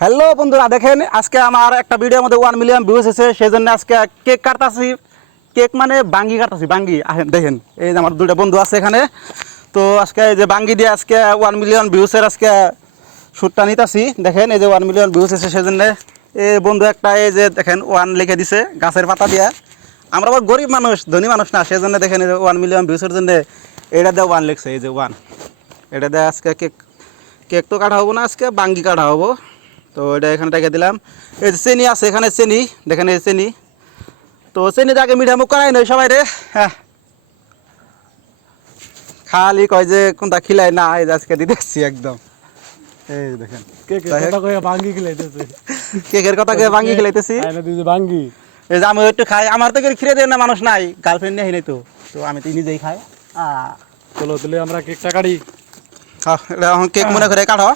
Hello বন্ধুরা, দেখেন আজকে আমার একটা ভিডিওর মধ্যে 1 মিলিয়ন ভিউজ এসেছে, সেই জন্য আজকে কেক কাটতাছি। কেক মানে বাঙ্গি কাটতাছি, বাঙ্গি। দেখেন এই যে আমার দুটো বন্ধু আছে এখানে, তো আজকে এই যে বাঙ্গি দিয়ে আজকে 1 মিলিয়ন ভিউজের আজকে শ্যুটটা নিতেছি। দেখেন এই যে 1 মিলিয়ন ভিউজ এসেছে, সেই জন্য এই বন্ধু একটা এই যে দেখেন 1 লিখে দিছে গাছের পাতা দিয়ে। আমরা আবার গরিব মানুষ, ধনী মানুষ না, সেই জন্য দেখেন এই যে 1 মিলিয়ন ভিউজের জন্য এটা দিয়ে 1 লিখছে, এই যে 1। এটা দিয়ে আজকে কেক তো কাটা হবো না, আজকে বাঙ্গি কাটা হবো। তো এটা এখানে রেখে দিলাম। এই যে চেনি আছে এখানে, চেনি দেখেন, এই চেনি। তো চেনি আগে মিঠা মুখ করাই নয় সবাই রে, হ্যাঁ খালি কয় যে কোনটা খিলাই না, এই যে আজকে দিতেছি একদম। এই দেখেন কেকের কথা কয়ে ভাঙ্গি খিলাইতেছি। এই যে আমি একটু খাই, আমার তো খিরে দেয় না, মানুষ নাই, গার্লফ্রেন্ড নেই নাই, তো আমি তো নিজেই খাই। চলো তাহলে আমরা কেকটা কাটি। এটা এখন কেক মনে করে কাটো,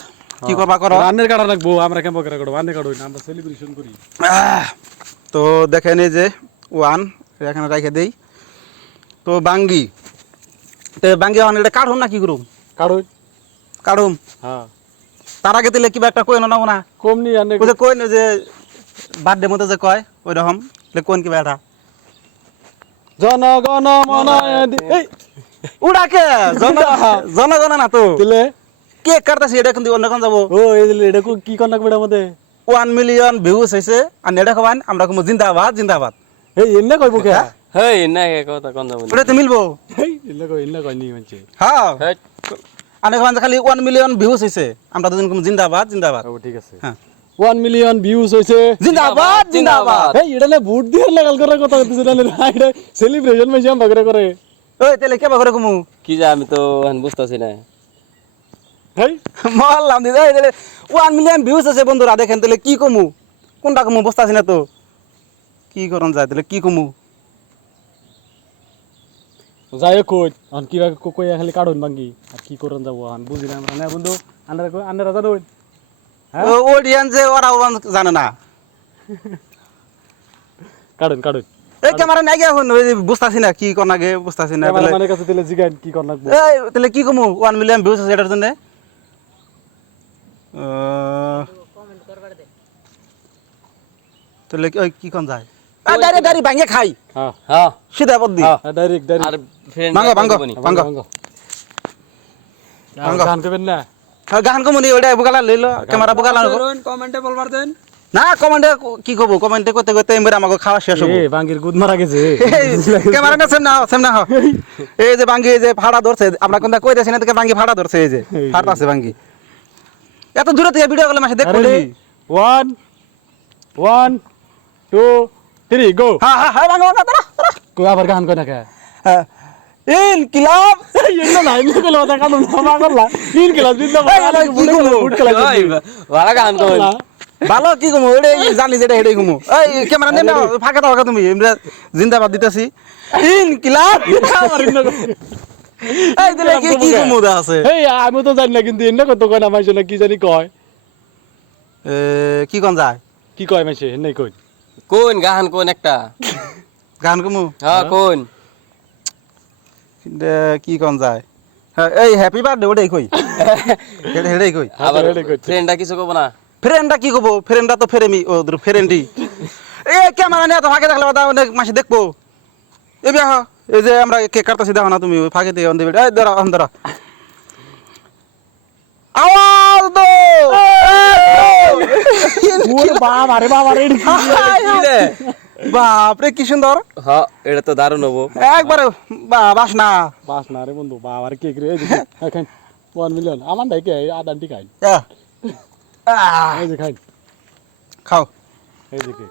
কি করবা করো। রান্নের কাটা লাগবো, আমরা কেমন করে কাটো, রান্নে কাটো না, আমরা সেলিব্রেশন করি। তো দেখেন এই যে 1 এখানে রেখে দেই। তো বাঙ্গি, তো বাঙ্গি এখন এটা কাটুম না কি করুম? কাটুম। হ্যাঁ, তার আগে দিলে কিবা একটা কই না না কম নি রান্নে ওই যে কই না যে বার্থডে মতো যে কয় ওই রকম কোন কিবা এটা জনগণ মন এই উড়াকে জনগণ না তো দিলে কেক কাটতেছি, এটা কিন্তু অন্য কোন যাবো। ও এই দিলে এটা কি কোন লাগবে এর মধ্যে? 1 মিলিয়ন ভিউজ হইছে, আর এটা খাবান আমরা কম জিন্দাবাদ জিন্দাবাদ। এই এন্নে কইবো কে? হেই না কে কথা কোন যাব ওটা তো মিলবো। এই এন্নে কই নি মানছে। হ্যাঁ, হেই আর খাবান খালি 1 মিলিয়ন ভিউজ হইছে, আমরা দুজন কম জিন্দাবাদ জিন্দাবাদ। ও ঠিক আছে। হ্যাঁ, 1 মিলিয়ন ভিউজ হইছে, জিন্দাবাদ জিন্দাবাদ। এই এটা নে ভোট দিয়ে লাগাল করার কথা কইতেছ না, এটা সেলিব্রেশন মাইছে আমরা করে। ওই তাহলে কেবা করে কমু কি যা আমি তো এখন বুঝতাছি না। হেই মহল্লাম দিদা, এই তাহলে 1 মিলিয়ন ভিউজ আছে বন্ধুরা, দেখেন তাহলে কি কমু, কোনটা কমু বুঝতাছি না তো, কি করন যায় তাহলে কি কমু। যাই কই আন কি কই খালি কাড়ুন ভাঙ্গি আর কি করন যাব আন বুঝি না আমরা না বন্ধু। আন্নারা জানো হ্যাঁ অডিয়েন্স যে ওরা জানে না। কাড়ুন এই ক্যামেরা নাই এখন বুঝতাছি না কি কোন আগে বুঝতাছি না। ক্যামেরা মানে কাছে দিলে জিগান কি কর লাগবে। এই তাহলে কি কমু 1 মিলিয়ন ভিউজ আছে এটার জন্য। তাহলে ওই কি কোন যায় দাঁড়িয়ে দাঁড়িয়ে ভাঙে খাই। হ্যাঁ হ্যাঁ সিধা পদ্দি ডাইরেক্ট আর ফ্রেন্ড ভাঙ্গো ভাঙ্গো ভাঙ্গো ভাঙ্গো। গান কইবেন না? গান কমুনি ওইটা বুগালা লইলো, ক্যামেরা বুগালা কমেন্টে বলবার দেন না। কমেন্টে কি কব, কমেন্টে করতে করতে এমবার আমাকে খাওয়া শেষ হবো। এ ভাঙ্গির গুদ মারা গেছে। ক্যামেরা না সেম না এই যে ভাঙ্গি, এই যে ফাড়া ধরছে, আমরা কোনটা কইতেছি না থেকে ভাঙ্গি ফাড়া ধরছে, এই যে ফাড়তাছে ভাঙ্গি। এত দূরে থেকে ভিডিও গুলো মাসে দেখো। 1 1 2 3 গো। হ্যাঁ হ্যাঁ হ্যাঁ ভাঙ্গো না তোরা কই আবার গান কই না কে? ইনকিলাব ইন্না নাই নি কইলো কথা কাম না মাগলা ইন ক্লাস দিন না ফুট ক্লাস ওই ভাড়া গান কই ভালো কি কমু এটাই জানি, যেটা হেডাই কমু। এই ক্যামেরা নেন না, ফাঁকা দাও তুমি, আমরা জিন্দাবাদ দিতেছি। ইনকিলাব এই দিলে কি কমু দা আছে। এই আমি তো জানি না, কিন্তু এন্না কত কয় না মাইছে না, কি জানি কয়। কি কোন যায়, কি কয় মাইছে এন্নাই কই। কোন গান কোন একটা গান কমু হ্যাঁ কোন কি কোন যায়। হ্যাঁ, এই হ্যাপি বার্থডে ওটাই কই, হেডাই কই। আবার ফ্রেন্ডটা কিছু কব না। ফ্রেন্ডটা কি কব, ফ্রেন্ডটা তো ফ্রেমি, ও ফ্রেন্ডই। এ ক্যামেরা নিয়ে তো ফাঁকে থাকলে অনেক মাসে দেখবো। এই বিয়া এই যে আমরা কেক কাটতেছি, দেখো না তুমি ওই ফাঁকে দিয়ে দেবে। এই দাঁড়া দাঁড়া, আওয়াজ দো। বাবা রে বাবা রে বাপরে কি সুন্দর, হ্যাঁ এটা তো দারুণ হবো একবারে বাস না বাস না রে বন্ধু, বাবা রে কেক রে এখন 1 মিলিয়ন আমার নাই কে আদান্টি খাই। এই যে খাই, খাও। এই যে কেক।